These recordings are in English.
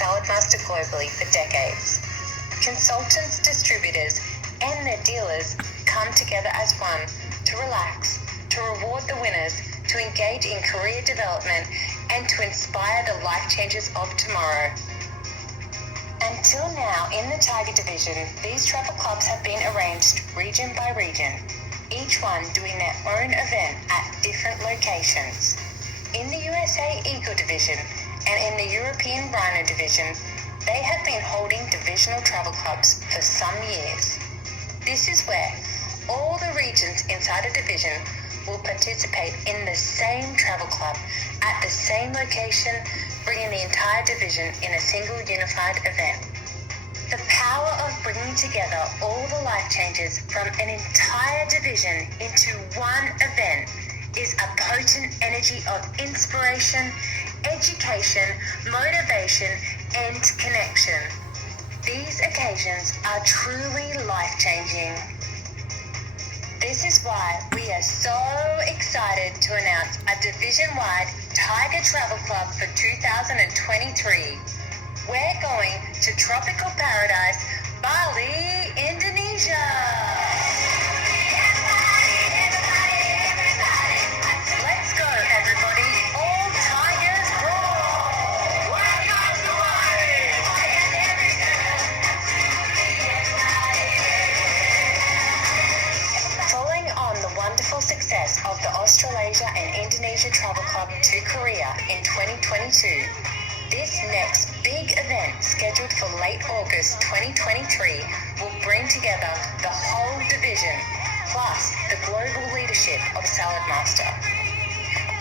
Saladmaster globally for decades. Consultants, distributors, and their dealers come together as one to relax, to reward the winners, to engage in career development, and to inspire the life changers of tomorrow. Until now, in the Tiger division, these travel clubs have been arranged region by region, each one doing their own event at different locations. In the USA Eagle division and in the European Rhino division, they have been holding divisional travel clubs for some years. This is where all the regions inside a division will participate in the same travel club at the same location, bringing the entire division in a single unified event. The power of bringing together all the life changes from an entire division into one event is a potent energy of inspiration, education, motivation, and connection. These occasions are truly life-changing. This is why we are so excited to announce a division-wide Tiger Travel Club for 2023. We're going to tropical paradise, Bali, Indonesia. Let's go, everybody. All Tigers roll. Welcome to Bali. Following on the wonderful success of the Australasia and Indonesia Travel Club to Korea in 2022, this next big event, scheduled for late August 2023, will bring together the whole division, plus the global leadership of Saladmaster.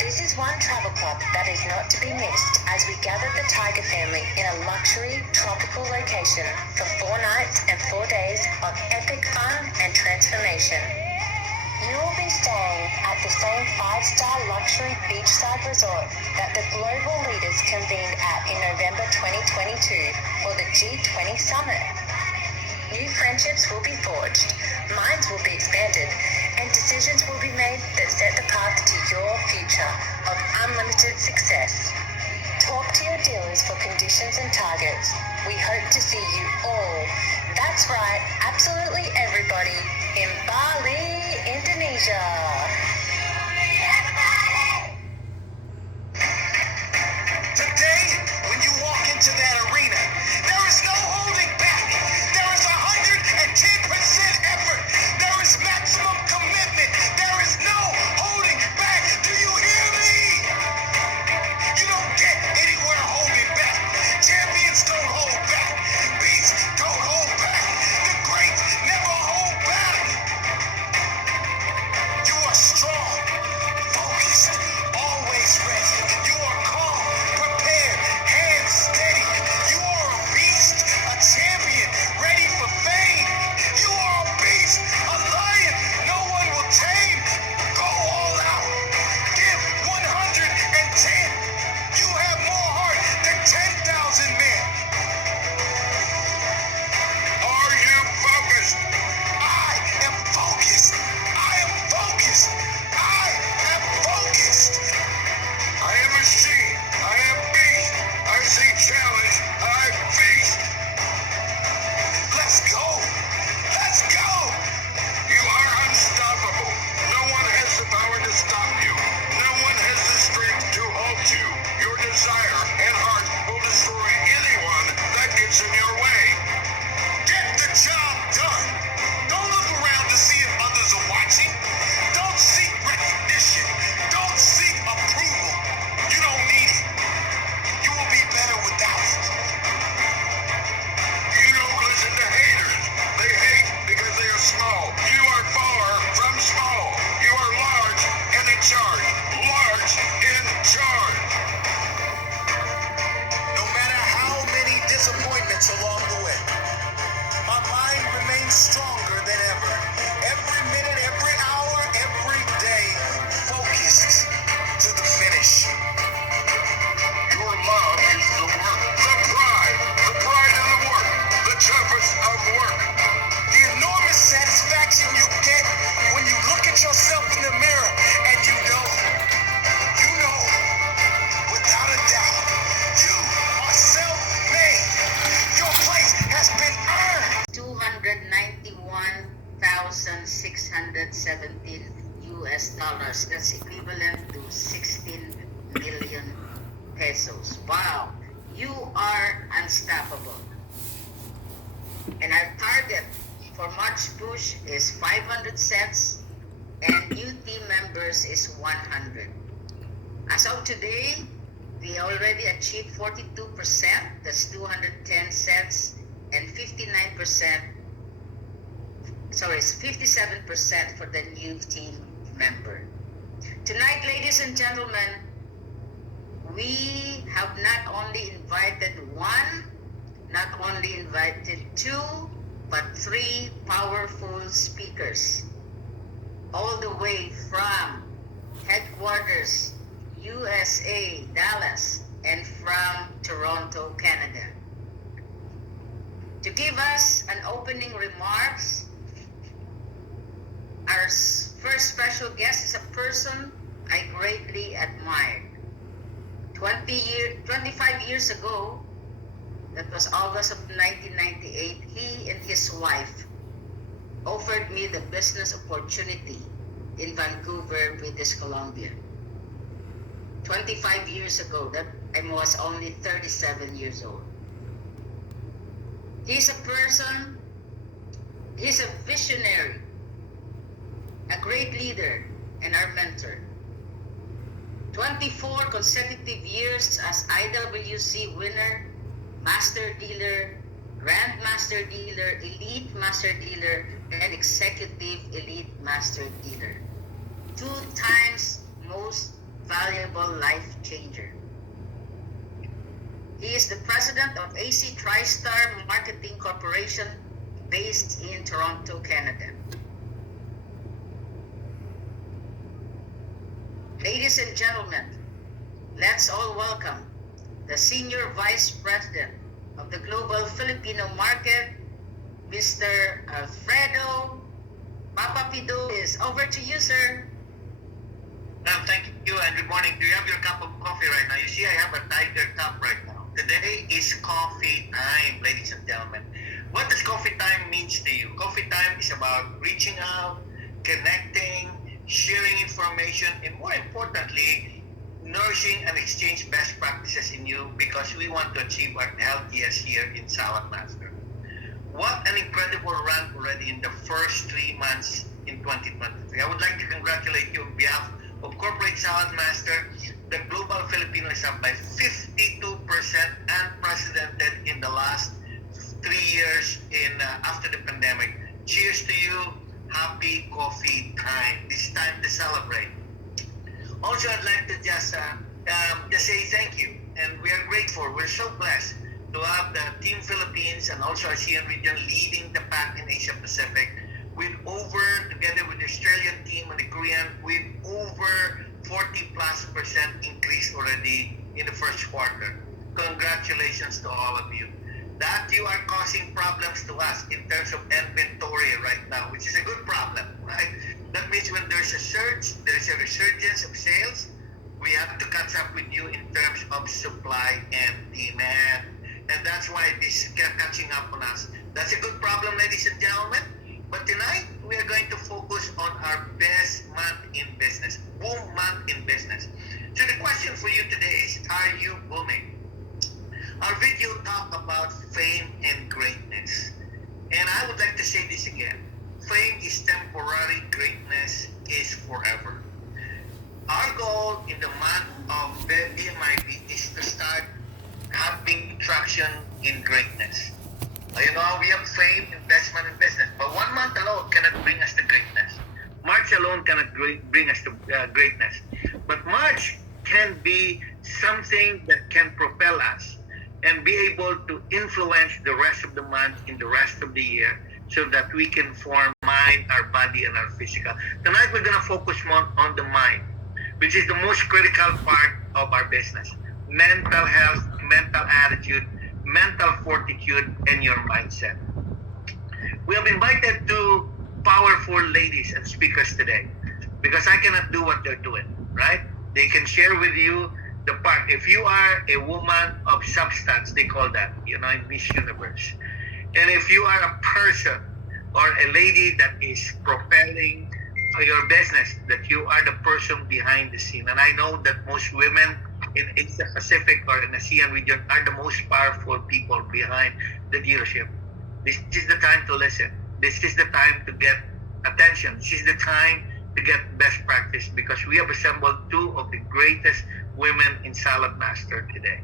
This is one travel club that is not to be missed as we gather the Tiger family in a luxury tropical location for 4 nights and 4 days of epic fun and transformation. You will be staying at the same 5-star luxury beachside resort that the global leaders convened at in November 2022 for the G20 Summit. New friendships will be forged, minds will be expanded, and decisions will be made that set the path to your future of unlimited success. Talk to your dealers for conditions and targets. We hope to see you all, that's right, absolutely everybody, in Bali, Indonesia. Today, when you walk into that arena, there is no holding back. There is 110% effort. There is maximum commitment. There is no holding back. Do you hear me? You don't get anywhere holding back. Champions don't hold back. Beasts don't hold back. The greats never hold back. You are strong, focused, always ready. You are calm, prepared, hands steady. You are a beast, a champion, ready for fame. You are a beast, a lion no one will tame. Go all out. Give 110. You have more heart than 10,000 men. Are you focused? I am focused. I am focused. I am focused. I am machine. I am beast. I see challenge. I feast. Let's go. Let's go. You are unstoppable. No one has the power to stop you. No one has the strength to halt you. Your desire and heart will destroy anyone that gets in your way. Get the job done. Don't look around to see if others are watching. Don't seek recognition. Don't seek approval. You don't need it. You will be better without it. You don't listen to haters. They hate because they are small. You are far from small. You are large and in charge. Large in charge. No matter how many disappointments along the way, my mind remains stronger than ever. Every minute, every hour, every day, focused to the finish. Your love is the work, the pride of the work, the toughest of work. The enormous satisfaction you get when you look at yourself in the mirror and you know, without a doubt, you are self-made. for March push is 500 sets and new team members is 100. As of today, we already achieved 42%, that's 210 sets, and 57% for the new team member. Tonight, ladies and gentlemen, we have not only invited one, not only invited two, but three powerful speakers, all the way from headquarters, USA, Dallas, and from Toronto, Canada. To give us an opening remarks, our first special guest is a person I greatly admired. 25 years ago, that was August of 1998, he and his wife offered me the business opportunity in Vancouver, British Columbia. 25 years ago, that I was only 37 years old. He's a person, he's a visionary, a great leader, and our mentor. 24 consecutive years as IWC winner, master dealer, grand master dealer, elite master dealer, and executive elite master dealer. 2 times most valuable life changer. He is the president of AC TriStar Marketing Corporation based in Toronto, Canada. Ladies and gentlemen, let's all welcome the Senior Vice President of the Global Filipino Market, Mr. Alfredo Papapido. Over to you, sir. Thank you and good morning. Do you have your cup of coffee right now? You see, I have a Tiger cup right now. Today is coffee time, ladies and gentlemen. What does coffee time means to you? Coffee time is about reaching out, connecting, sharing information, and more importantly, nourishing and exchange best practices in you because we want to achieve our LTS here in Saladmaster. What an incredible run already in the first 3 months in 2023. I would like to congratulate you on behalf of Corporate Saladmaster. The Global Filipino is up by 52%, unprecedented in the last 3 years after the pandemic. Cheers to you. Happy coffee time. It's time to celebrate. Also, I'd like to just say thank you. And we are grateful. We're so blessed to have the Team Philippines and also Asean region leading the pack in Asia Pacific with together with the Australian team and the Korean, with over 40+% increase already in the first quarter. Congratulations to all of you. That you are causing problems to us in terms of inventory right now, which is a good problem, right? That means when there's a surge, there's a resurgence of sales, we have to catch up with you in terms of supply and demand. And that's why this kept catching up on us. That's a good problem, ladies and gentlemen. But tonight, we are going to focus on our best month in business, boom month in business. So the question for you today is, are you booming? Our video talked about fame and greatness. And I would like to say this again. Fame is temporary, greatness is forever. Our goal in the month of BMIB is to start having traction in greatness. You know, we have fame, investment, and business. But 1 month alone cannot bring us to greatness. March alone cannot bring us to greatness. But March can be something that can propel us and be able to influence the rest of the month in the rest of the year so that we can form mind, our body, and our physical. Tonight, we're going to focus more on the mind, which is the most critical part of our business. Mental health, mental attitude, mental fortitude, and your mindset. We have invited 2 powerful ladies and speakers today because I cannot do what they're doing, right? They can share with you the part. If you are a woman of substance, they call that, in Miss Universe. And if you are a person or a lady that is propelling your business, that you are the person behind the scene. And I know that most women in Asia Pacific or in the ASEAN region are the most powerful people behind the dealership. This is the time to listen. This is the time to get attention. This is the time to get best practice because we have assembled two of the greatest women in Saladmaster today.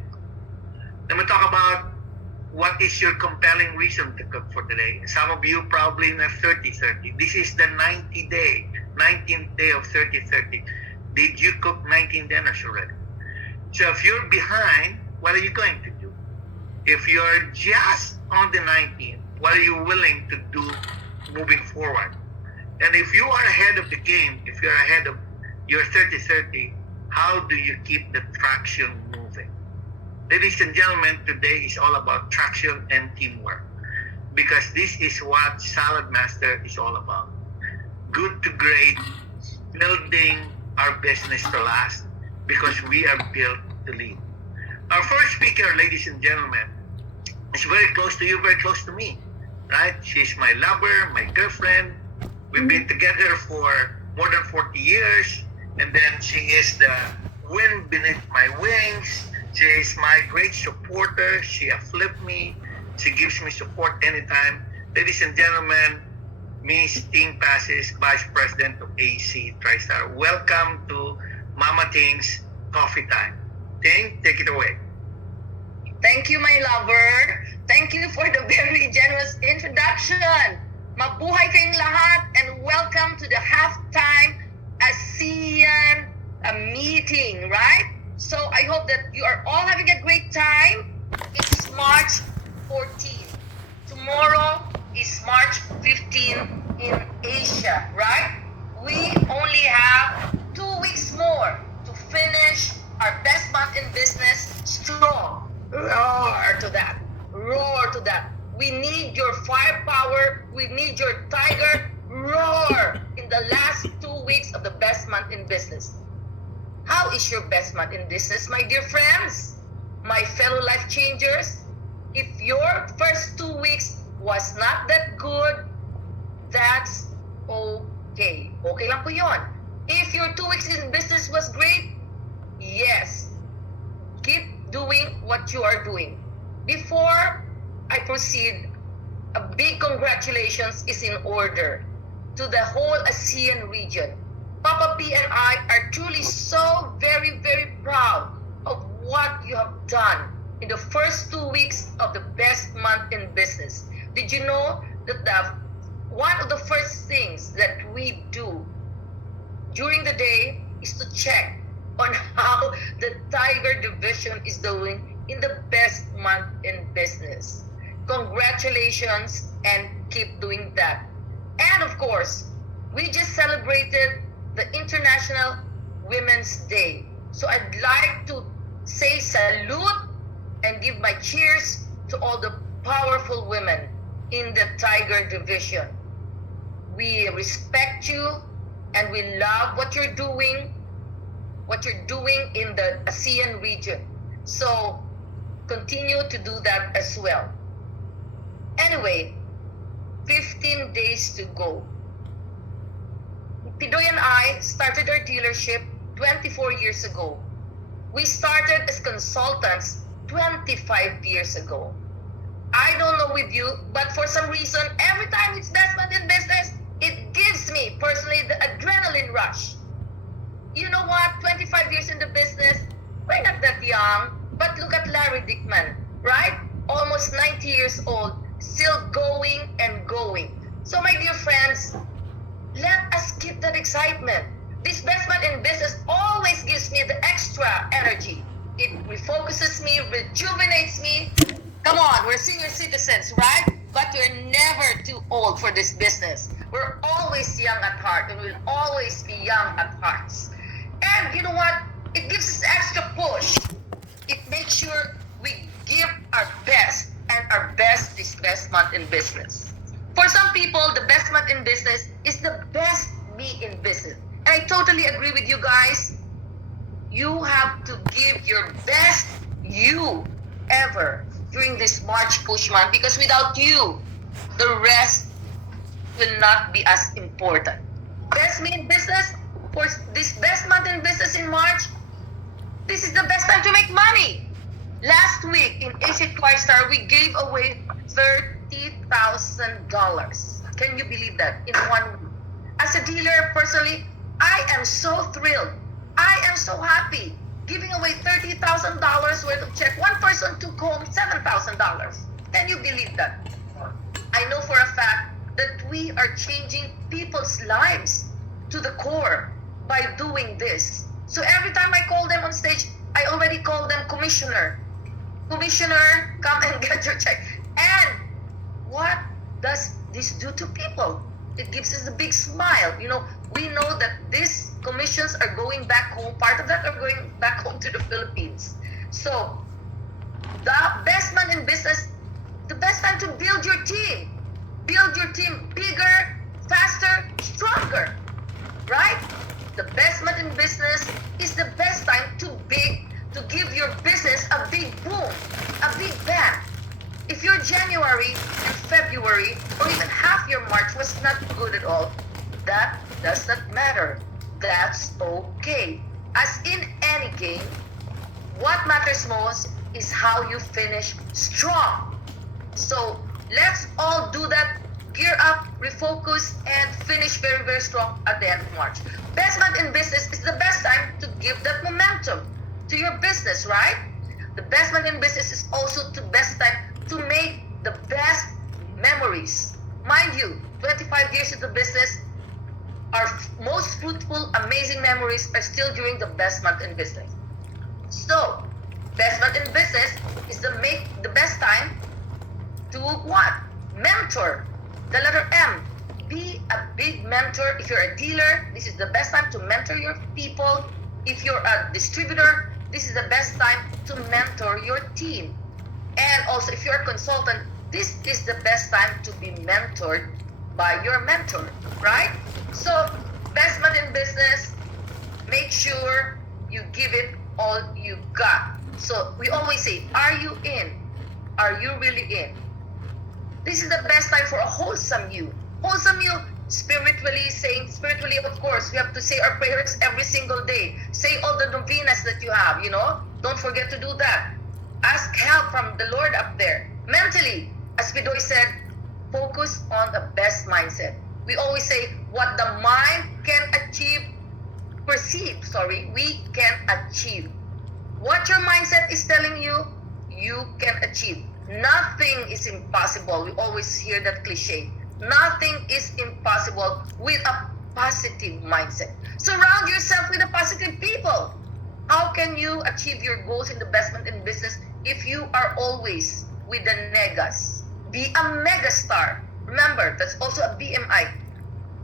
Let me talk about what is your compelling reason to cook for today. Some of you probably in a 30-30. This is the 19th day of 30-30. Did you cook 19 dinners already? So if you're behind, what are you going to do? If you're just on the 19th, what are you willing to do moving forward? And if you are ahead of the game, if you're ahead of your 30-30, how do you keep the traction moving? Ladies and gentlemen, today is all about traction and teamwork because this is what Saladmaster is all about. Good to great, building our business to last because we are built to lead. Our first speaker, ladies and gentlemen, is very close to you, very close to me, right? She's my lover, my girlfriend. We've been together for more than 40 years, and then she is the wind beneath my wings. She is my great supporter. She uplifts me. She gives me support anytime. Ladies and gentlemen, Miss Ting Passes, Vice President of AC TriStar. Welcome to Mama Ting's Coffee Time. Ting, take it away. Thank you, my lover. Thank you for the very generous introduction. Mabuhay kayong lahat and welcome to the halftime ASEAN meeting, right? So I hope that you are all having a great time. It's March 14. Tomorrow is March 15 in Asia, right? We only have 2 weeks more to finish our best month in business strong. Roar to that. Roar to that. We need your firepower. We need your tiger roar in the last 2 weeks of the best month in business. How is your best month in business, my dear friends? My fellow life changers? If your first 2 weeks was not that good, that's okay. Okay lang po yun. If your 2 weeks in business was great, yes, keep doing what you are doing. Before I proceed, a big congratulations is in order to the whole ASEAN region. Papa P and I are truly so very, very proud of what you have done in the first 2 weeks of the best month in business. Did you know that one of the first things that we do during the day is to check on how the Tiger division is doing in the best month in business. Congratulations and keep doing that. And of course, we just celebrated the International Women's Day. So I'd like to say salute and give my cheers to all the powerful women in the Tiger division. We respect you and we love what you're doing in the ASEAN region. So continue to do that as well. Anyway, 15 days to go. Pidoy and I started our dealership 24 years ago. We started as consultants 25 years ago. I don't know with you, but for some reason, every time it's best month in business, it gives me personally the adrenaline rush. You know what? 25 years in the business, we're not that young, but look at Larry Dickman, right? Almost 90 years old, still going and going. So my dear friends, let us keep that excitement. This best month in business always gives me the extra energy. It refocuses me, rejuvenates me. Come on, we're senior citizens, right? But we're never too old for this business. We're always young at heart and we'll always be young at hearts. And you know what? It gives us extra push. It makes sure we give our best, and our best is best month in business. For some people, the best month in business is the best week in business. And I totally agree with you guys. You have to give your best you ever during this March push month, because without you, the rest will not be as important. Best me in business, for this best month in business in March, this is the best time to make money. Last week in Asia TriStar, we gave away $30,000. Can you believe that? In 1 week. As a dealer, personally, I am so thrilled. I am so happy. Giving away $30,000 worth of check. One person took home $7,000. Can you believe that? I know for a fact that we are changing people's lives to the core by doing this. So every time I call them on stage, I already call them commissioner. Commissioner, come and get your check. And what does this do to people? It gives us a big smile. You know, we know that these commissions are going back home. Part of that are going back home to the Philippines. So the best man in business, the best time to build your team. Build your team bigger, faster, stronger. Right? The best man in business is the best time to give your business a big boom, a big bang. If your January and February or even half your March was not good at all, that does not matter. That's okay. As in any game, what matters most is how you finish strong. So let's all do that. Gear up, refocus, and finish very, very strong at the end of March. Best month in business is the best time to give that momentum to your business, right? The best month in business is also the best time to make the best memories. Mind you, 25 years in the business, our most fruitful, amazing memories are still during the best month in business. So, best month in business is the best time to what? Mentor. The letter M. Be a big mentor. If you're a dealer, this is the best time to mentor your people. If you're a distributor, this is the best time to mentor your team. And also, if you're a consultant, this is the best time to be mentored by your mentor, right? So, best month in business, make sure you give it all you got. So, we always say, are you in? Are you really in? This is the best time for a wholesome you. Wholesome you, spiritually, of course, we have to say our prayers every single day. Say all the novenas that you have, you know. Don't forget to do that. Ask help from the Lord up there. Mentally, as Pidoy said, focus on the best mindset. We always say, what the mind can we can achieve. What your mindset is telling you, you can achieve. Nothing is impossible. We always hear that cliche. Nothing is impossible with a positive mindset. Surround yourself with the positive people. How can you achieve your goals in the investment in business if you are always with the negas? Be a megastar. Remember, that's also a BMI.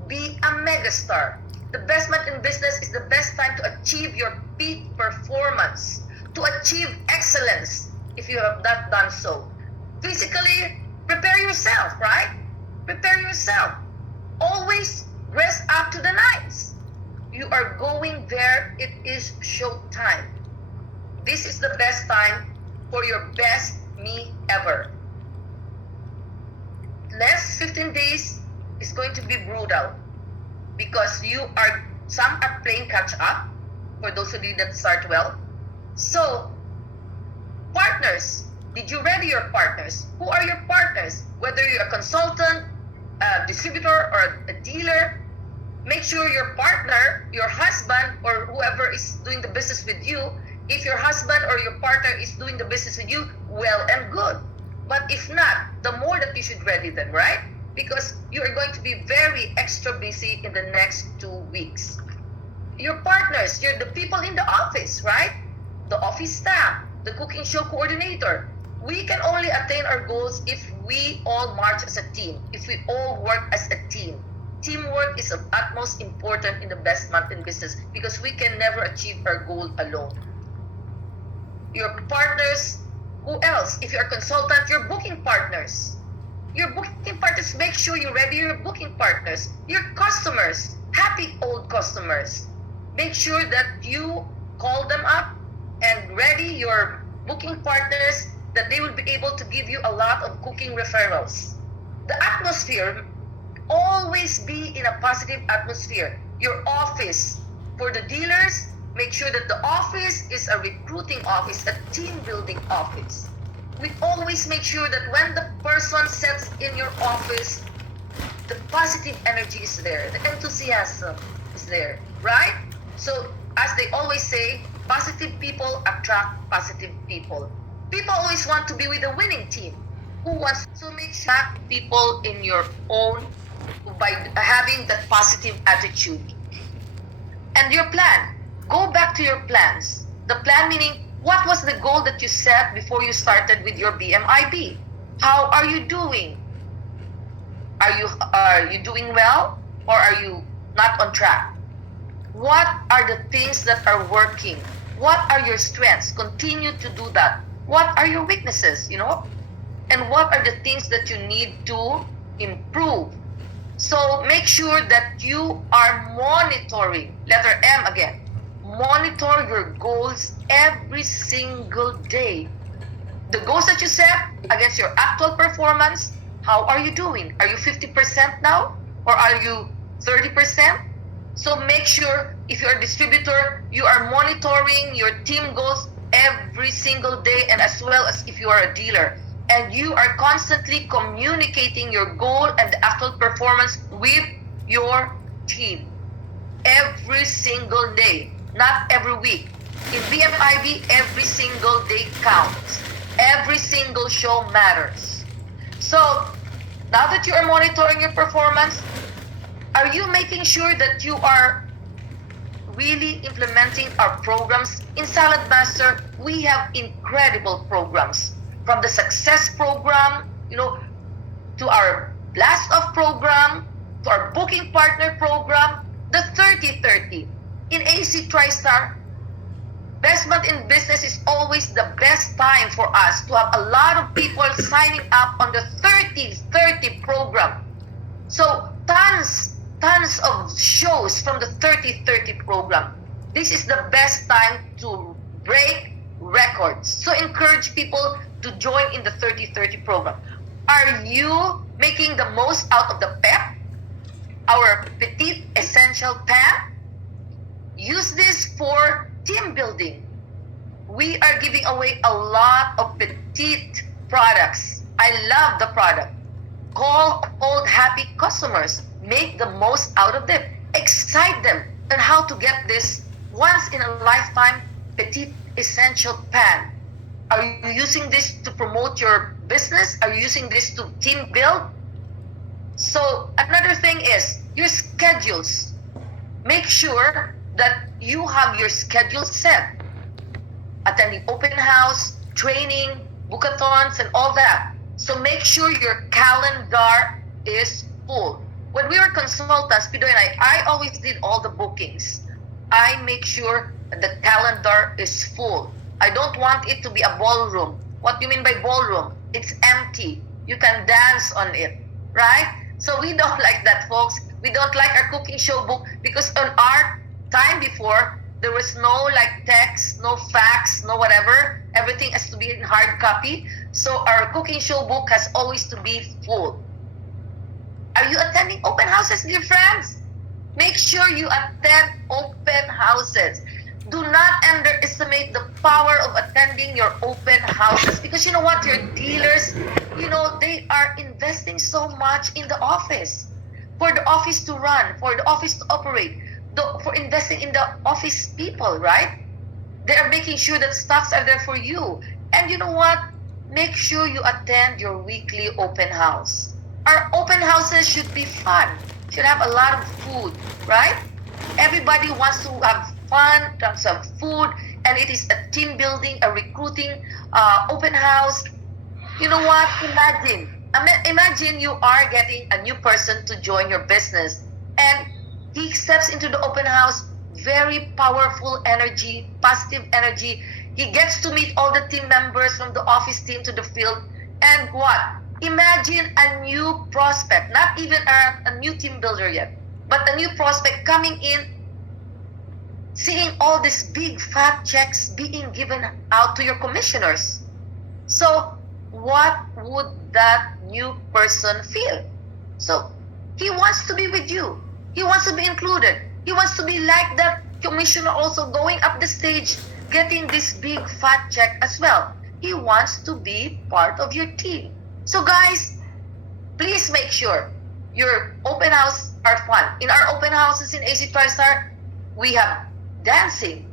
Be a megastar. The best month in business is the best time to achieve your peak performance, to achieve excellence if you have not done so. Physically, prepare yourself, right? Prepare yourself. Always dress up to the nines. You are going there. It is show time. This is the best time for your best me ever. Next 15 days is going to be brutal because some are playing catch up for those who didn't start well. So, partners, did you ready your partners? Who are your partners? Whether you're a consultant, a distributor, or a dealer, make sure your partner, your husband, or whoever is doing the business with you, if your husband or your partner is doing the business with you, well and good. But if not, the more that you should ready them, right? Because you are going to be very extra busy in the next 2 weeks. Your partners, you're the people in the office, right? The office staff, the cooking show coordinator. We can only attain our goals if we all march as a team, if we all work as a team. Teamwork is of utmost important in the best month in business because we can never achieve our goal alone. Your partners, who else? If you're a consultant, your booking partners. Your booking partners, make sure you ready your booking partners. Your customers, happy old customers. Make sure that you call them up and ready your booking partners that they will be able to give you a lot of cooking referrals. The atmosphere, always be in a positive atmosphere. Your office, for the dealers, make sure that the office is a recruiting office, a team building office. We always make sure that when the person sits in your office, the positive energy is there, the enthusiasm is there, right? So as they always say, positive people attract positive people. People always want to be with a winning team. Who wants to make sure people in your own by having that positive attitude? And your plan, go back to your plans. The plan meaning, what was the goal that you set before you started with your BMIB? How are you doing? Are you doing well, or are you not on track? What are the things that are working? What are your strengths? Continue to do that. What are your weaknesses, And what are the things that you need to improve? So make sure that you are monitoring, letter M again, monitor your goals every single day. The goals that you set against your actual performance, how are you doing? Are you 50% now? Or are you 30%? So make sure, if you're a distributor, you are monitoring your team goals every single day, and as well as if you are a dealer. And you are constantly communicating your goal and the actual performance with your team every single day, not every week. In BMIB, every single day counts. Every single show matters. So, now that you are monitoring your performance, are you making sure that you are really implementing our programs? In Saladmaster, we have incredible programs. From the success program, to our blast off program, to our booking partner program, the 30-30. In AC TriStar, best month in business is always the best time for us to have a lot of people signing up on the 30-30 program. So tons of shows from the 30-30 program. This is the best time to break records. So encourage people to join in the 30-30 program. Are you making the most out of the PEP, our Petite Essential Pan? Use this for team building. We are giving away a lot of petite products. I love the product. Call old happy customers. Make the most out of them. Excite them on how to get this once in a lifetime Petite Essential Pan. Are you using this to promote your business? Are you using this to team build? So another thing is your schedules. Make sure that you have your schedule set. Attending open house, training, bookathons, and all that. So make sure your calendar is full. When we were consultants, Pido and I always did all the bookings. I make sure the calendar is full. I don't want it to be a ballroom. What do you mean by ballroom? It's empty. You can dance on it, right? So we don't like that, folks. We don't like our cooking show book because on our time before, there was no text, no fax, no whatever. Everything has to be in hard copy. So our cooking show book has always to be full. Are you attending open houses, dear friends? Make sure you attend open houses. Do not underestimate the power of attending your open houses, because you know what, your dealers, they are investing so much in the office, for the office to run, for the office to operate, for investing in the office people, right? They are making sure that stocks are there for you. And you know what? Make sure you attend your weekly open house. Our open houses should be fun, should have a lot of food, right? Everybody wants to have fun, to have some food, and it is a team building, a recruiting open house. You know what? Imagine you are getting a new person to join your business, and he steps into the open house, very powerful energy, positive energy. He gets to meet all the team members from the office team to the field, and what? Imagine a new prospect, not even a new team builder yet, but a new prospect coming in, seeing all these big fat checks being given out to your commissioners. So what would that new person feel? So he wants to be with you. He wants to be included. He wants to be like that commissioner, also going up the stage, getting this big fat check as well. He wants to be part of your team. So guys, please make sure your open house are fun. In our open houses in AC TriStar, we have dancing,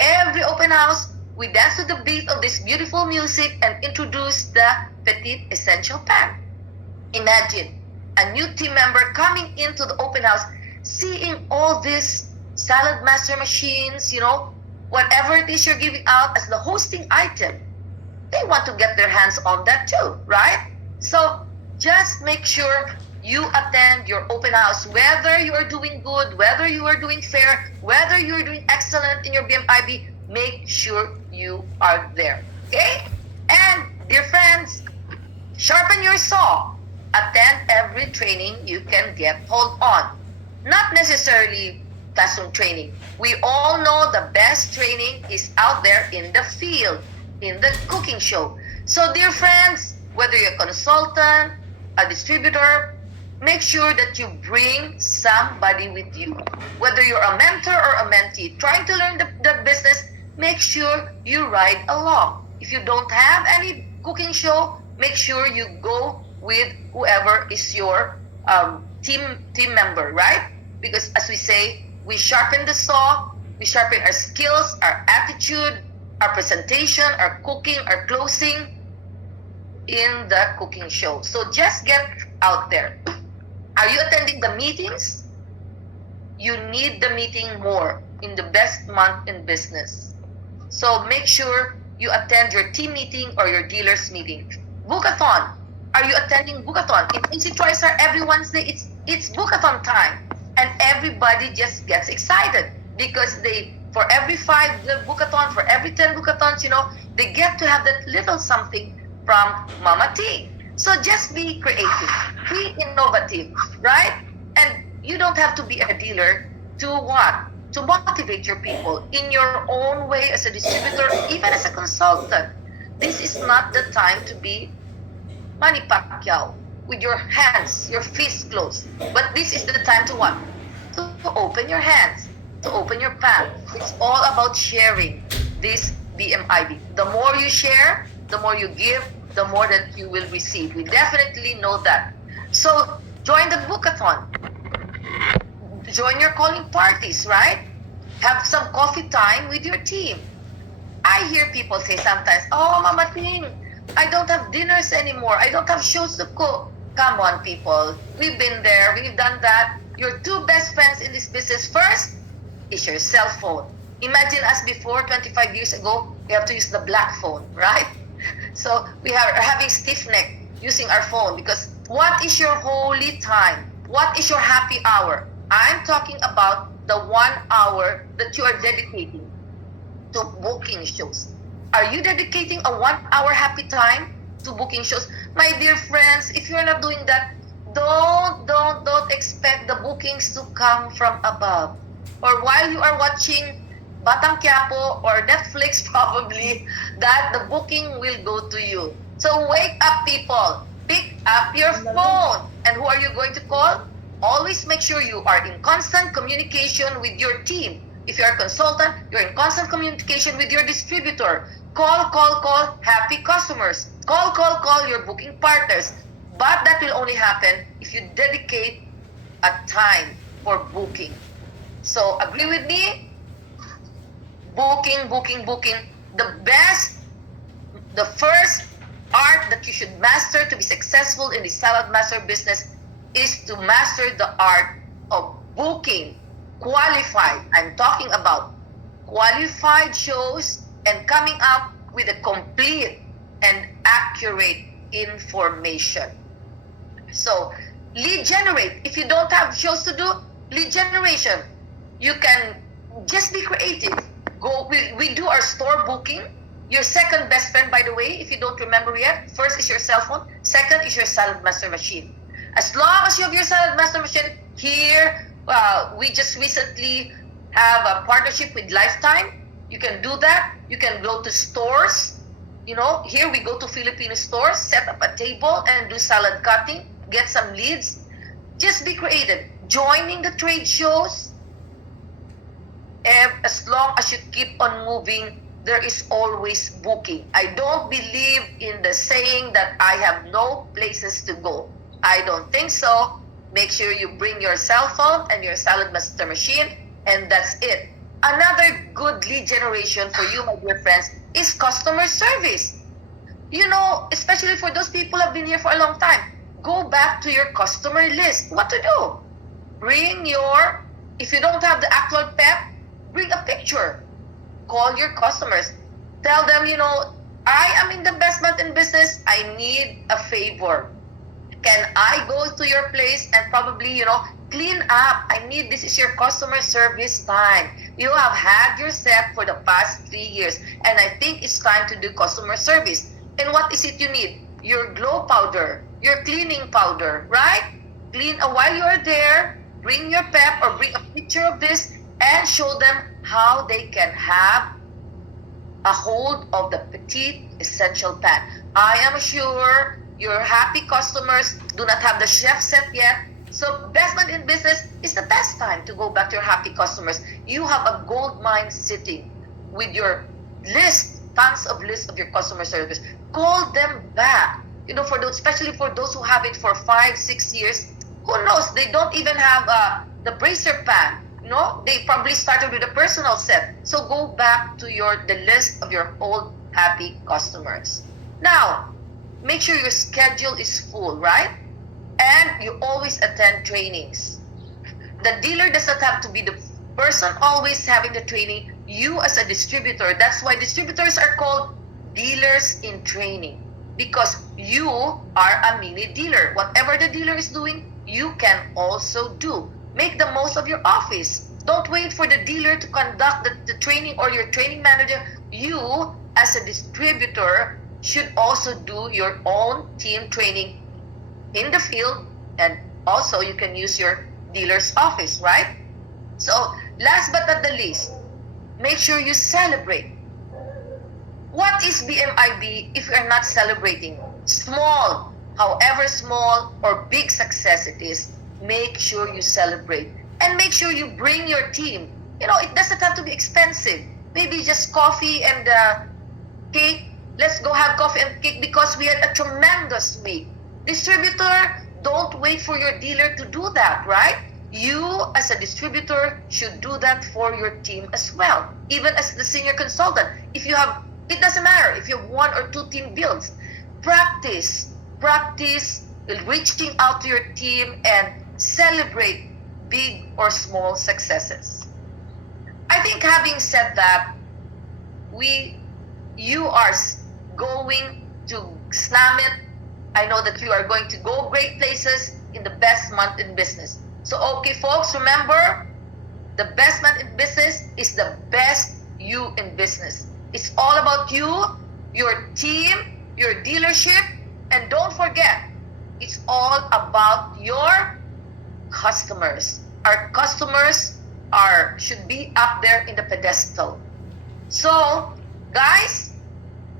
Every open house, we dance to the beat of this beautiful music and introduce the Petite Essential Pan. Imagine a new team member coming into the open house, seeing all these Saladmaster machines, whatever it is you're giving out as the hosting item. They want to get their hands on that too, right? So just make sure you attend your open house, whether you are doing good, whether you are doing fair, whether you are doing excellent in your BMIB, make sure you are there, okay? And dear friends, sharpen your saw. Attend every training you can get hold on. Not necessarily classroom training. We all know the best training is out there in the field, in the cooking show. So dear friends, whether you're a consultant, a distributor, make sure that you bring somebody with you. Whether you're a mentor or a mentee trying to learn the business, make sure you ride along. If you don't have any cooking show, make sure you go with whoever is your team member, right? Because as we say, we sharpen the saw, we sharpen our skills, our attitude, our presentation, our cooking, our closing in the cooking show. So just get out there. Are you attending the meetings? You need the meeting more in the best month in business. So make sure you attend your team meeting or your dealer's meeting. Bookathon. Are you attending Bookathon? In AC TriStar, every Wednesday, it's Bookathon time. And everybody just gets excited because for every 5 Bookathon, for every 10 Bookathons, they get to have that little something from Mama T. So just be creative, be innovative, right? And you don't have to be a dealer to what? To motivate your people in your own way as a distributor, even as a consultant. This is not the time to be Manny Pacquiao with your hands, your fists closed. But this is the time to what? To open your hands, to open your pan. It's all about sharing this BMIB. The more you share, the more you give, the more that you will receive. We definitely know that. So join the Bookathon. Join your calling parties, right? Have some coffee time with your team. I hear people say sometimes, oh, Mama Ting, I don't have dinners anymore. I don't have shows to cook. Come on, people. We've been there. We've done that. Your 2 best friends in this business first is your cell phone. Imagine us before, 25 years ago, we have to use the black phone, right? So we are having stiff neck using our phone because what is your holy time? What is your happy hour? I'm talking about the 1 hour that you are dedicating to booking shows. Are you dedicating a 1 hour happy time to booking shows? My dear friends, if you're not doing that, don't expect the bookings to come from above. Or while you are watching Batang Quiapo or Netflix probably, that the booking will go to you. So wake up, people. Pick up your phone. And who are you going to call? Always make sure you are in constant communication with your team. If you're a consultant, you're in constant communication with your distributor. Call happy customers. Call your booking partners. But that will only happen if you dedicate a time for booking. So agree with me? Booking. The first art that you should master to be successful in the Saladmaster business is to master the art of booking qualified. I'm talking about qualified shows and coming up with a complete and accurate information. So lead generate. If you don't have shows to do, lead generation. You can just be creative. We do our store booking. Your second best friend, by the way, if you don't remember yet, first is your cell phone, second is your Saladmaster machine. As long as you have your Saladmaster machine, here, we just recently have a partnership with Lifetime. You can do that. You can go to stores. Here we go to Filipino stores, set up a table and do salad cutting, get some leads. Just be creative. Joining the trade shows, as long as you keep on moving, there is always booking. I don't believe in the saying that I have no places to go. I don't think so. Make sure you bring your cell phone and your Saladmaster machine, and that's it. Another good lead generation for you, my dear friends, is customer service. You know, especially for those people who have been here for a long time, go back to your customer list. What to do? If you don't have the actual PEP, bring a picture. Call your customers. Tell them, I am in the best month in business. I need a favor. Can I go to your place and probably, clean up? This is your customer service time. You have had your set for the past 3 years, and I think it's time to do customer service. And what is it you need? Your glow powder, your cleaning powder, right? While you are there, bring your PEP or bring a picture of this and show them how they can have a hold of the petite essential pan. I am sure your happy customers do not have the chef set yet. So best month in business is the best time to go back to your happy customers. You have a gold mine sitting with your list, tons of lists of your customer service. Call them back. Especially for those who have it for 5-6 years, who knows? They don't even have the bracer pan. They probably started with a personal set. So go back to the list of your old happy customers. Now, make sure your schedule is full, right? And you always attend trainings. The dealer does not have to be the person always having the training. You as a distributor, that's why distributors are called dealers in training, because you are a mini dealer. Whatever the dealer is doing, you can also do. Make the most of your office. Don't wait for the dealer to conduct the training or your training manager. You, as a distributor, should also do your own team training in the field, and also you can use your dealer's office, right? So, last but not the least, make sure you celebrate. What is BMIB if you are not celebrating? Small, however small or big success it is, make sure you celebrate. And make sure you bring your team. It doesn't have to be expensive. Maybe just coffee and cake. Let's go have coffee and cake because we had a tremendous week. Distributor, don't wait for your dealer to do that, right? You, as a distributor, should do that for your team as well. Even as the senior consultant, it doesn't matter if you have 1 or 2 team builds. Practice reaching out to your team and celebrate big or small successes. I think having said that, you are going to slam it. I know that you are going to go great places in the best month in business. So, okay, folks, remember, the best month in business is the best you in business. It's all about you, your team, your dealership, and don't forget, it's all about your customers. Our customers should be up there in the pedestal. So, guys,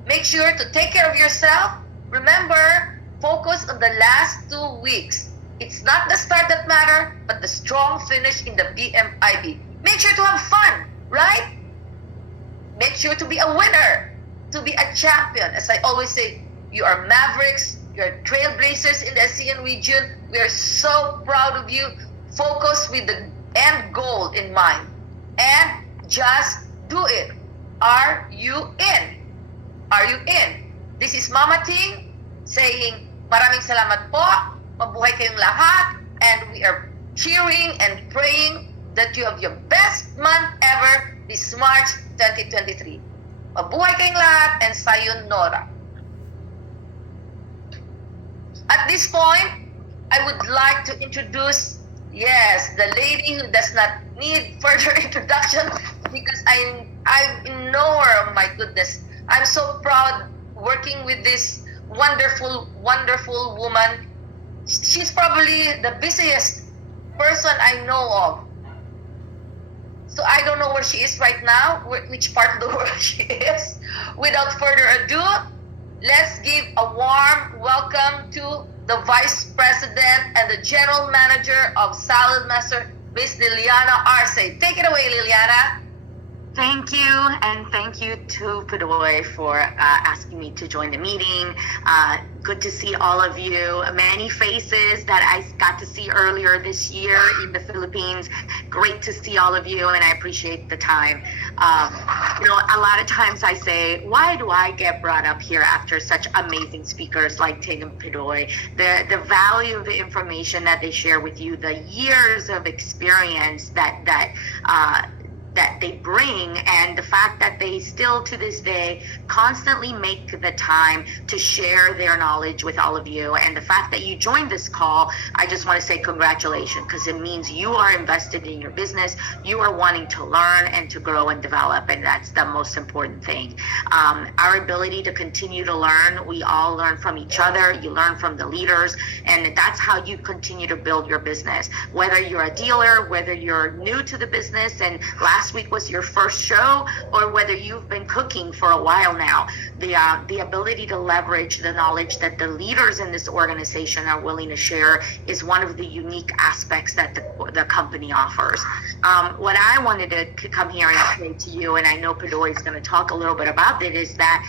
make sure to take care of yourself. Remember, focus on the last 2 weeks. It's not the start that matter, but the strong finish in the BMIB. Make sure to have fun, right? Make sure to be a winner, to be a champion. As I always say, you are mavericks, you are trailblazers in the Asean region. We are so proud of you. Focus with the end goal in mind. And just do it. Are you in? Are you in? This is Mama Ting saying, maraming salamat po. Mabuhay kayong lahat. And we are cheering and praying that you have your best month ever this March 2023. Mabuhay kayong lahat and sayonara. At this point, I would like to introduce, the lady who does not need further introduction because I know her. Oh my goodness. I'm so proud working with this wonderful, wonderful woman. She's probably the busiest person I know of. So I don't know where she is right now, which part of the world she is. Without further ado, let's give a warm welcome to the Vice President and the General Manager of Saladmaster, Miss Liliana Arce. Take it away, Liliana. Thank you, and thank you to Padoy for asking me to join the meeting. Good to see all of you. Many faces that I got to see earlier this year in the Philippines. Great to see all of you, and I appreciate the time. A lot of times I say, why do I get brought up here after such amazing speakers like Ting and Padoy? The value of the information that they share with you, the years of experience that they bring, and the fact that they still to this day constantly make the time to share their knowledge with all of you, and the fact that you joined this call, I just want to say congratulations, because it means you are invested in your business, you are wanting to learn and to grow and develop, and that's the most important thing. Our ability to continue to learn, we all learn from each other, you learn from the leaders, and that's how you continue to build your business. Whether you're a dealer, whether you're new to the business and last week was your first show, or whether you've been cooking for a while now, the ability to leverage the knowledge that the leaders in this organization are willing to share is one of the unique aspects that the company offers. What I wanted to come here and say to you, and I know Padoy is going to talk a little bit about it, is that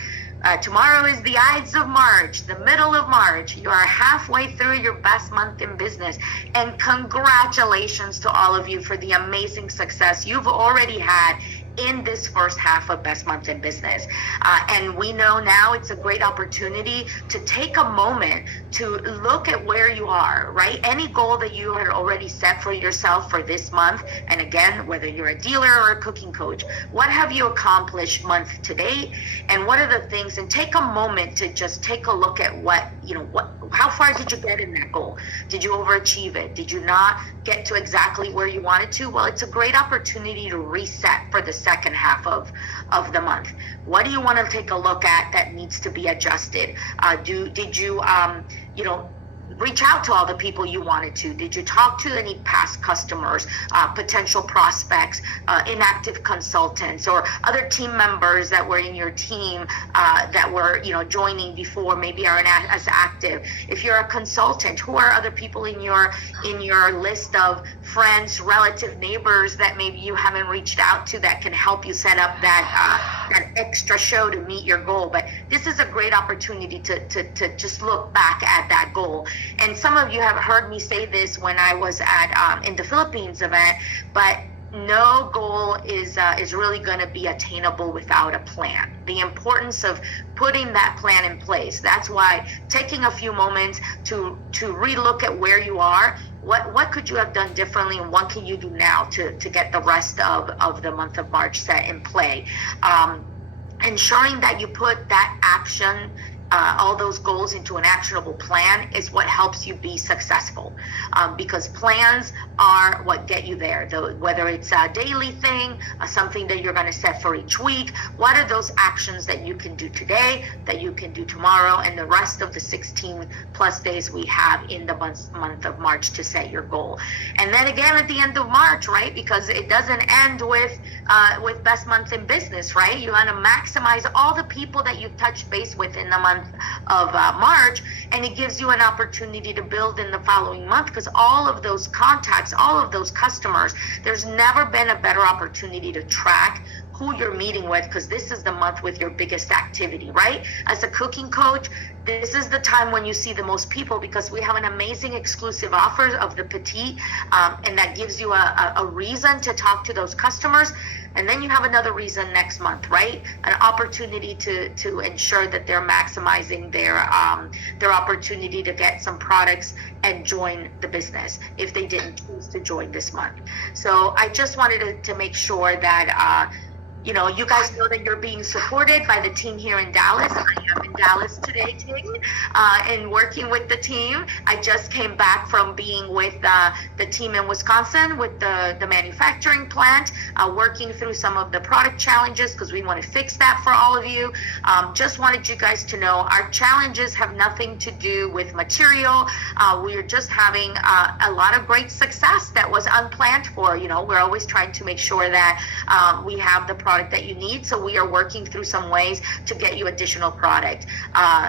tomorrow is the Ides of March, the middle of March. You are halfway through your best month in business. And congratulations to all of you for the amazing success you've already had in this first half of best month in business. And we know now it's a great opportunity to take a moment to look at where you are, right? Any goal that you had already set for yourself for this month, and again, whether you're a dealer or a cooking coach, what have you accomplished month to date? And what are the things, and take a moment to just take a look at how far did you get in that goal? Did you overachieve it? Did you not get to exactly where you wanted to? Well, it's a great opportunity to reset for the second half of the month. What do you want to take a look at that needs to be adjusted? Did you reach out to all the people you wanted to? Did you talk to any past customers, potential prospects, inactive consultants, or other team members that were in your team that were joining before, maybe aren't as active? If you're a consultant, who are other people in your list of friends, relative, neighbors that maybe you haven't reached out to that can help you set up that extra show to meet your goal? But this is a great opportunity to just look back at that goal. And some of you have heard me say this when I was at in the Philippines event, but no goal is really going to be attainable without a plan. The importance of putting that plan in place. That's why taking a few moments to relook at where you are. What could you have done differently, and what can you do now to get the rest of the month of March set in play? Ensuring that you put that action, all those goals into an actionable plan is what helps you be successful, because plans are what get you there. Whether it's a daily thing, something that you're going to set for each week, what are those actions that you can do today, that you can do tomorrow, and the rest of the 16 plus days we have in the month of March to set your goal. And then again at the end of March, right? Because it doesn't end with best month in business, right? You want to maximize all the people that you've touched base with in the month of March, and it gives you an opportunity to build in the following month, because all of those contacts, all of those customers, there's never been a better opportunity to track who you're meeting with, because this is the month with your biggest activity, right? As a cooking coach, this is the time when you see the most people, because we have an amazing exclusive offer of the petite, and that gives you a reason to talk to those customers. And then you have another reason next month, right? An opportunity to ensure that they're maximizing their opportunity to get some products and join the business if they didn't choose to join this month. So I just wanted to make sure that you guys know that you're being supported by the team here in Dallas. I am in Dallas today, Ting, and working with the team. I just came back from being with the team in Wisconsin with the manufacturing plant, working through some of the product challenges, because we want to fix that for all of you. Just wanted you guys to know our challenges have nothing to do with material. We are just having a lot of great success that was unplanned for. We're always trying to make sure that we have the product product that you need. So we are working through some ways to get you additional product.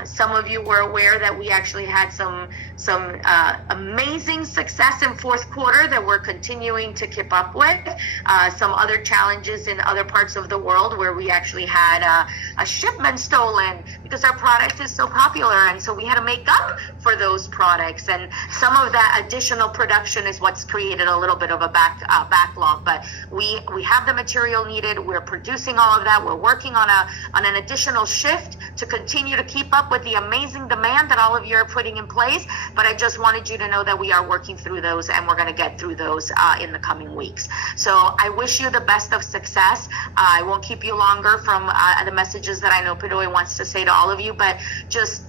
Some of you were aware that we actually had some amazing success in fourth quarter that we're continuing to keep up with. Some other challenges in other parts of the world where we actually had a shipment stolen because our product is so popular, and so we had to make up for those products. And some of that additional production is what's created a little bit of a backlog. But we have the material needed. We're producing all of that. We're working on an additional shift to continue to keep up with the amazing demand that all of you are putting in place. But I just wanted you to know that we are working through those, and we're going to get through those in the coming weeks. So I wish you the best of success. I won't keep you longer from the messages that I know Pidoy wants to say to all of you, but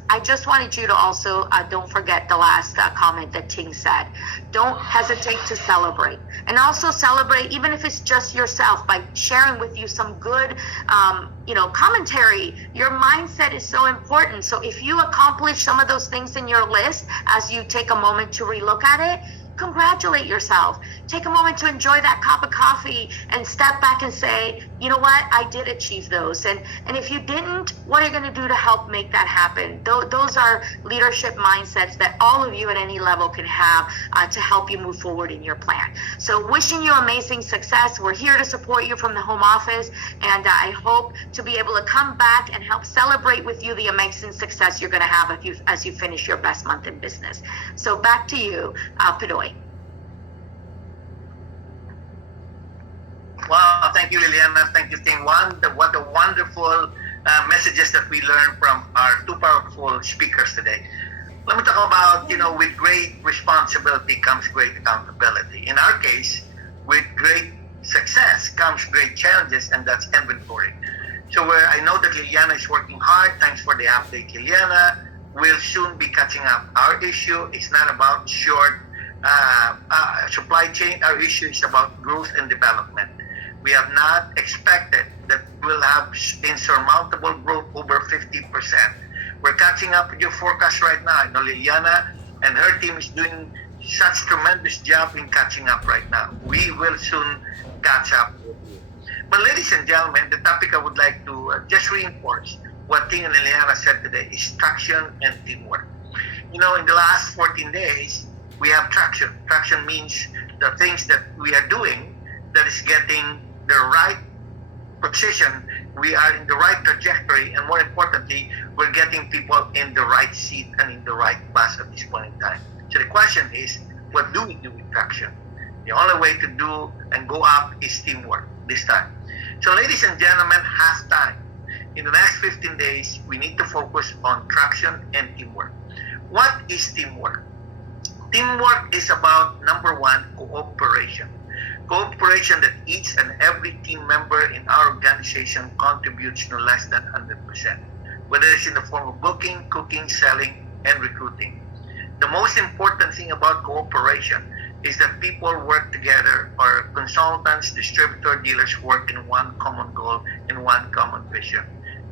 I just wanted you to also don't forget the last comment that Ting said. Don't hesitate to celebrate, and also celebrate even if it's just yourself by sharing with you some good commentary. Your mindset is so important. So if you accomplish some of those things in your list as you take a moment to relook at it, congratulate yourself. Take a moment to enjoy that cup of coffee and step back and say, you know what, I did achieve those. And if you didn't, what are you going to do to help make that happen? Those are leadership mindsets that all of you at any level can have to help you move forward in your plan. So wishing you amazing success. We're here to support you from the home office, and I hope to be able to come back and help celebrate with you the amazing success you're going to have as you finish your best month in business. So back to you, Pidoy. Wow, thank you, Liliana. Thank you, Ting. What a wonderful messages that we learned from our two powerful speakers today. Let me talk about, with great responsibility comes great accountability. In our case, with great success comes great challenges, and that's inventory. So where I know that Liliana is working hard, thanks for the update, Liliana. We'll soon be catching up. Our issue is not about short supply chain. Our issue is about growth and development. We have not expected that we'll have insurmountable growth over 50%. We're catching up with your forecast right now. I know Liliana and her team is doing such tremendous job in catching up right now. We will soon catch up with you. But ladies and gentlemen, the topic I would like to just reinforce what Ting and Liliana said today is traction and teamwork. In the last 14 days, we have traction. Traction means the things that we are doing that is getting the right position. We are in the right trajectory, and more importantly, we're getting people in the right seat and in the right bus at this point in time. So the question is, what do we do with traction? The only way to do and go up is teamwork this time. So ladies and gentlemen, halftime. In the next 15 days, we need to focus on traction and teamwork. What is teamwork? Teamwork is about, number one, cooperation. Cooperation that each and every team member in our organization contributes no less than 100%, whether it's in the form of booking, cooking, selling, and recruiting. The most important thing about cooperation is that people work together, or consultants, distributor, dealers work in one common goal, in one common vision.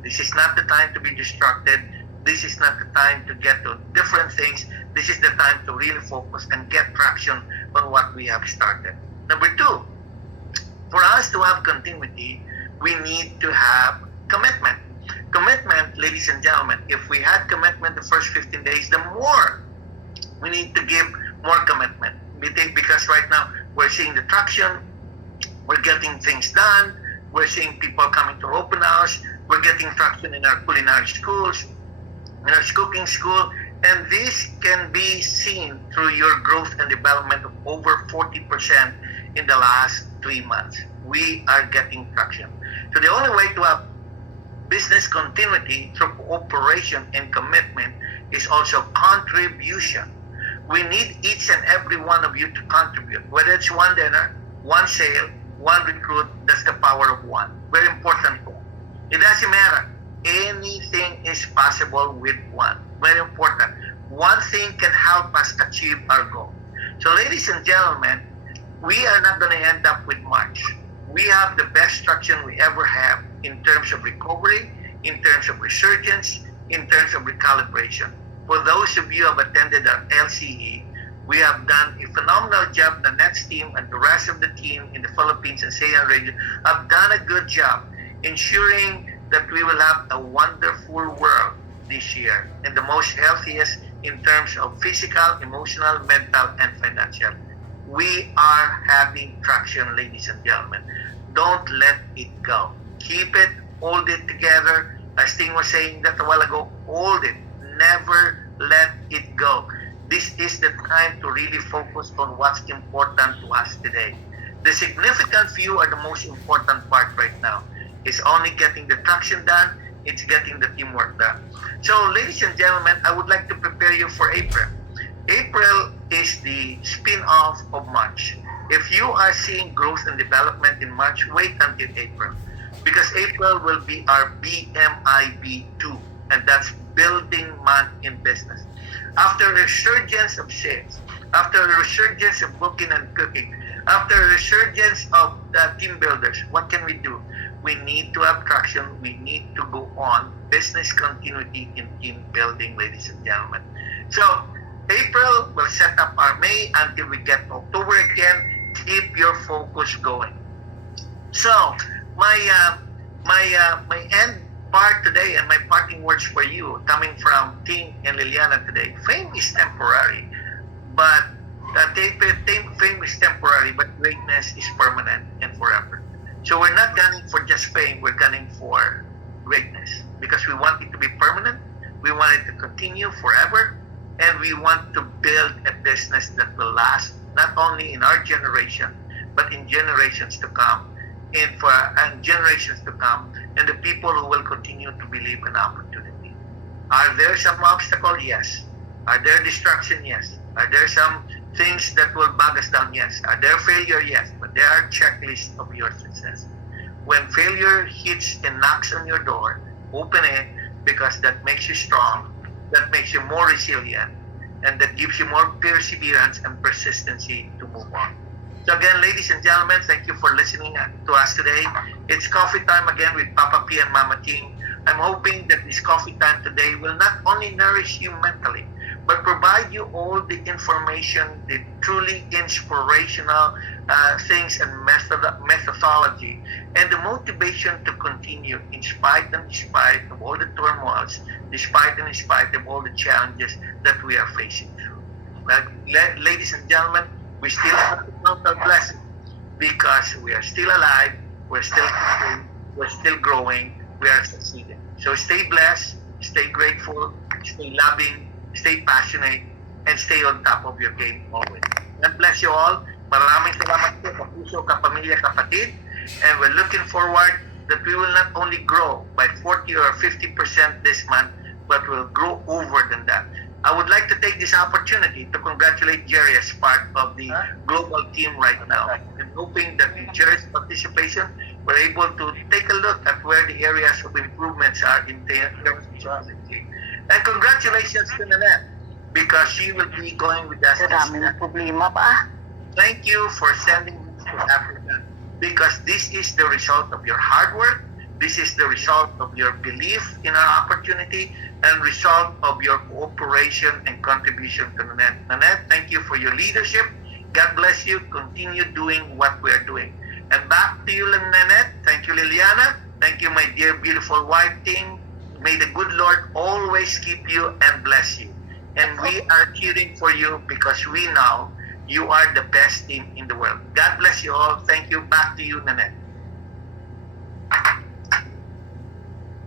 This is not the time to be distracted. This is not the time to get to different things. This is the time to really focus and get traction on what we have started. Number two, for us to have continuity, we need to have commitment. Commitment, ladies and gentlemen, if we had commitment the first 15 days, the more we need to give more commitment. Because right now, we're seeing the traction, we're getting things done, we're seeing people coming to open house, we're getting traction in our culinary schools, in our cooking school, and this can be seen through your growth and development of over 40% in the last 3 months. We are getting traction. So the only way to have business continuity through cooperation and commitment is also contribution. We need each and every one of you to contribute, whether it's one dinner, one sale, one recruit. That's the power of one. Very important. It doesn't matter. Anything is possible with one. Very important. One thing can help us achieve our goal. So ladies and gentlemen, we are not going to end up with much. We have the best traction we ever have in terms of recovery, in terms of resurgence, in terms of recalibration. For those of you who have attended our LCE, we have done a phenomenal job. The next team and the rest of the team in the Philippines and ASEAN region have done a good job. ensuring that we will have a wonderful world this year and the most healthiest in terms of physical, emotional, mental, and financial. We are having traction, ladies and gentlemen. Don't let it go. Keep it, hold it together. As Ting was saying that a while ago, hold it. Never let it go. This is the time to really focus on what's important to us today. The significant few are the most important part right now. It's only getting the traction done, it's getting the teamwork done. So, ladies and gentlemen, I would like to prepare you for April. April is the spin-off of March. If you are seeing growth and development in March, wait until April. Because April will be our BMIB 2, and that's Building Month in Business. After a resurgence of sales, after a resurgence of booking and cooking, after a resurgence of team builders, what can we do? We need to have traction. We need to go on business continuity in team building, ladies and gentlemen. So, April will set up our May until we get October again. Keep your focus going. So, my end part today and my parting words for you coming from Ting and Liliana today. Fame is temporary, but fame is temporary, but greatness is permanent and forever. So we're not gunning for just fame, we're gunning for greatness because we want it to be permanent, we want it to continue forever, and we want to build a business that will last not only in our generation, but in generations to come, and generations to come, and the people who will continue to believe in opportunity. Are there some obstacles? Yes. Are there distractions? Yes. Are there some things that will bog us down? Yes. Are there failure? Yes. But there are checklists of your success. When failure hits and knocks on your door, open it because that makes you strong, that makes you more resilient, and that gives you more perseverance and persistency to move on. So again, ladies and gentlemen, thank you for listening to us today. It's coffee time again with Papa P and Mama Ting. I'm hoping that this coffee time today will not only nourish you mentally, but provide you all the information, the truly inspirational things and methodology, and the motivation to continue in spite of all the turmoils, despite of all the challenges that we are facing through. Well, ladies and gentlemen, we still have to count our blessings because we are still alive, we're still growing, we're still growing, we are succeeding. So stay blessed, stay grateful, stay loving, stay passionate, and stay on top of your game always. God bless you all. Maraming salamat po, kapuso, kapamilya, kapatid. And we're looking forward that we will not only grow by 40 or 50% this month, but we'll grow over than that. I would like to take this opportunity to congratulate Jerry as part of the global team right now. And hoping that with Jerry's participation, we're able to take a look at where the areas of improvements are in terms of strategy. And congratulations to Nanette, because she will be going with us. Problema pa. Thank you for sending me to Africa, because this is the result of your hard work. This is the result of your belief in our opportunity and result of your cooperation and contribution to Nanette. Nanette, thank you for your leadership. God bless you. Continue doing what we are doing. And back to you, Nanette. Thank you, Liliana. Thank you, my dear, beautiful wife, Ting. May the good Lord always keep you and bless you. And we are cheering for you because we know you are the best team in the world. God bless you all. Thank you. Back to you, Nanette.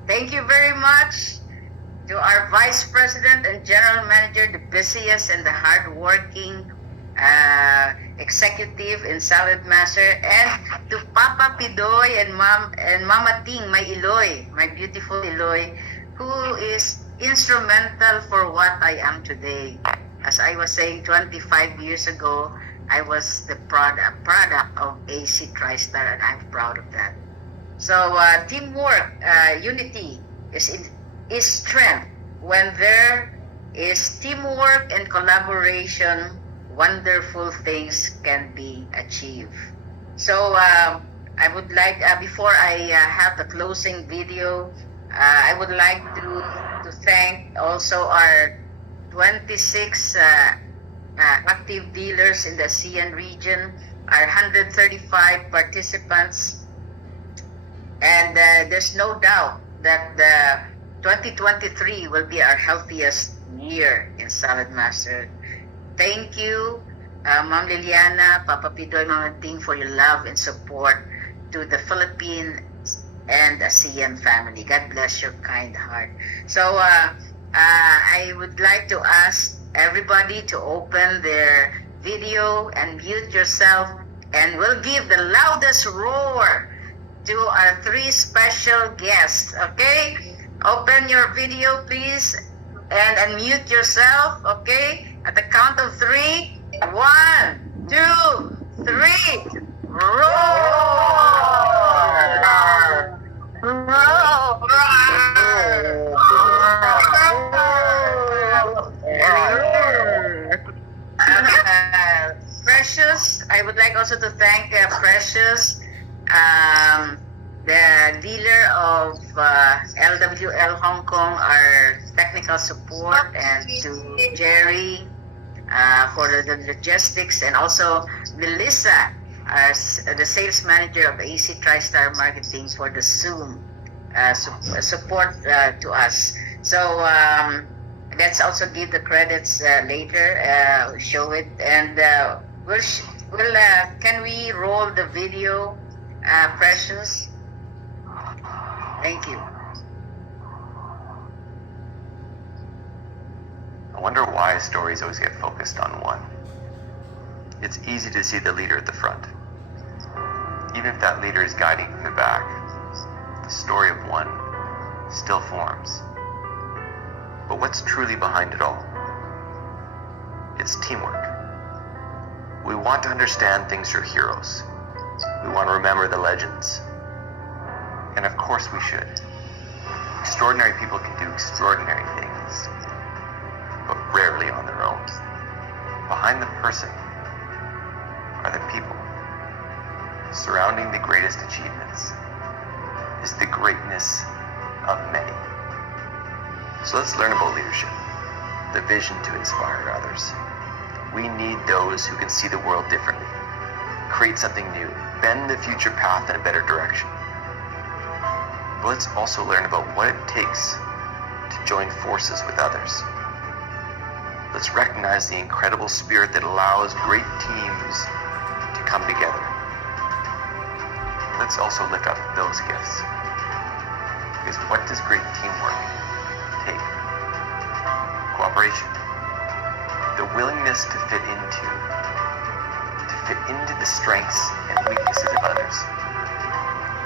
Thank you very much to our Vice President and General Manager, the busiest and the hardworking executive in Saladmaster, and to Papa Pidoy and Mama Ting, my Iloy, my beautiful Iloy, who is instrumental for what I am today. As I was saying, 25 years ago, I was the product of AC TriStar, and I'm proud of that. So teamwork, unity is strength. When there is teamwork and collaboration, wonderful things can be achieved. So I would like, before I have the closing video, I would like to thank also our 26 active dealers in the Asean region, our 135 participants, And there's no doubt that 2023 will be our healthiest year in Saladmaster. Thank you, Ma'am Liliana, Papa Pidoy, Mama Ting, for your love and support to the Philippine and Asean family. God bless your kind heart. So I would like to ask everybody to open their video and mute yourself, and we'll give the loudest roar to our three special guests. Okay, open your video please and unmute yourself. Okay, at the count of three. 1, 2, 3. Precious, I would like also to thank Precious, the dealer of LWL Hong Kong, our technical support, and to Jerry for the logistics, and also Melissa, the sales manager of AC TriStar Marketing, for the Zoom support to us. So let's also give the credits later, show it, and we'll can we roll the video, Precious? Thank you. I wonder why stories always get focused on one. It's easy to see the leader at the front. Even if that leader is guiding from the back, the story of one still forms. But what's truly behind it all? It's teamwork. We want to understand things through heroes. We want to remember the legends. And of course we should. Extraordinary people can do extraordinary things, but rarely on their own. Behind the person are the people. Surrounding the greatest achievements is the greatness of many. So let's learn about leadership, the vision to inspire others. We need those who can see the world differently, create something new, bend the future path in a better direction. But let's also learn about what it takes to join forces with others. Let's recognize the incredible spirit that allows great teams to come together. Let's also lift up those gifts. Because what does great teamwork take? Cooperation. The willingness to fit into the strengths and weaknesses of others.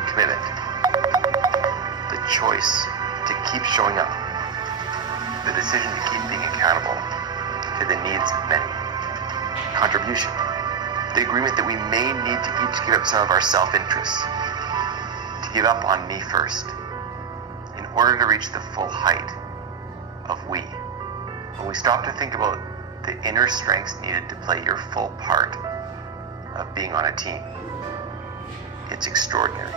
Commitment. The choice to keep showing up. The decision to keep being accountable to the needs of many. Contribution. The agreement that we may need to each give up some of our self-interests, to give up on me first, in order to reach the full height of we. When we stop to think about the inner strengths needed to play your full part of being on a team, it's extraordinary.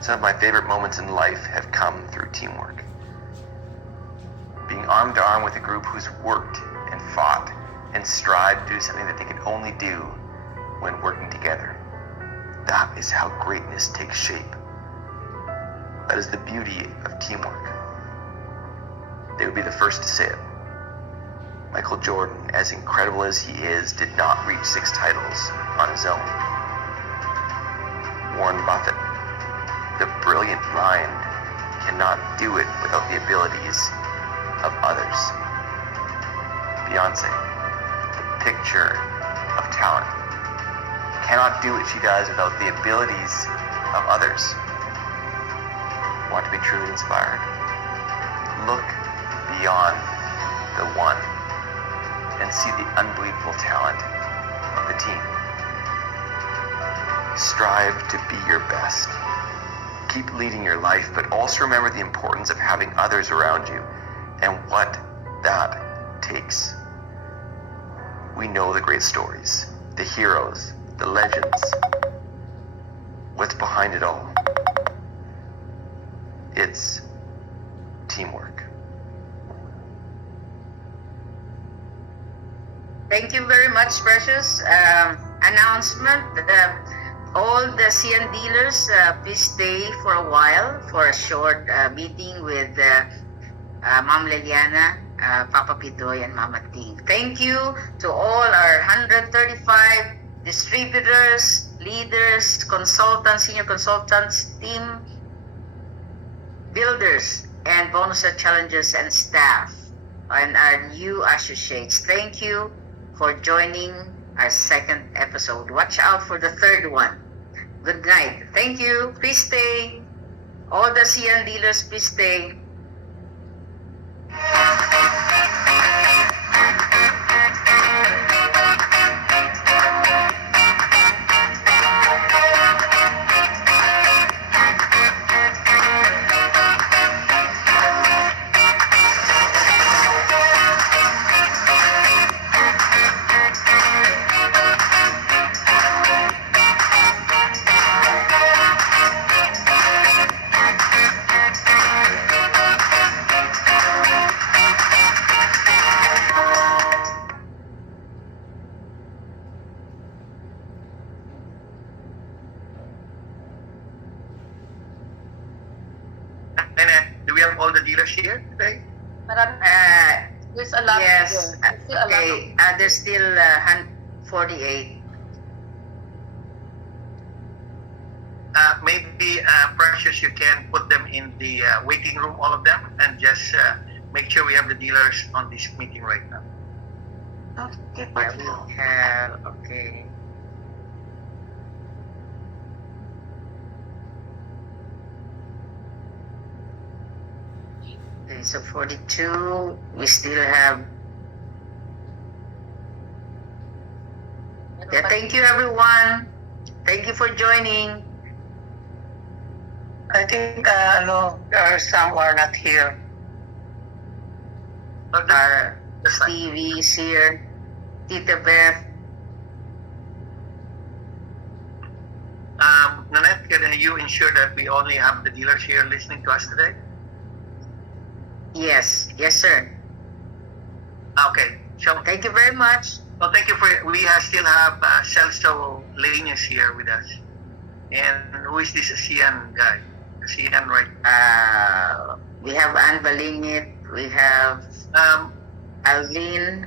Some of my favorite moments in life have come through teamwork. Being arm to arm with a group who's worked and fought and strived to do something that they can only do when working together. That is how greatness takes shape. That is the beauty of teamwork. They would be the first to say it. Michael Jordan, as incredible as he is, did not reach 6 titles on his own. Warren Buffett, the brilliant mind, cannot do it without the abilities of others. Beyonce, the picture of talent, cannot do what she does without the abilities of others. Want to be truly inspired? Look beyond the one and see the unbelievable talent of the team. Strive to be your best. Keep leading your life, but also remember the importance of having others around you and what that takes. We know the great stories, the heroes, the legends. What's behind it all? It's teamwork. Thank you very much, Precious. Announcement. all the Asean dealers, please stay for a while for a short meeting with Ma'am Liliana, Papa Pidoy, and Mama Ting. Thank you to all our 135 distributors, leaders, consultants, senior consultants, team builders, and bonus challengers and staff, and our new associates. Thank you for joining our second episode. Watch out for the third one. Good night. Thank you. Please stay. All the Asean dealers, please stay. Do we have all the dealers here today? There's a lot. Yes. There's still a lot. Okay. There's still 48. Maybe, Precious, you can put them in the waiting room, all of them, and just make sure we have the dealers on this meeting right now. Okay, Yeah, we have, okay. Okay, so 42, we still have. Yeah, thank you everyone. Thank you for joining. I think some are not here. But Our that's fine. Stevie is here. Tita Beth. Nanette, can you ensure that we only have the dealers here listening to us today? Yes, yes sir. Okay. So, Thank you very much. well, thank you for. We still have Celso Lanius here with us. And who is this Asean guy? Asean, right? We have Ann Balingit. We have Um, Alvin.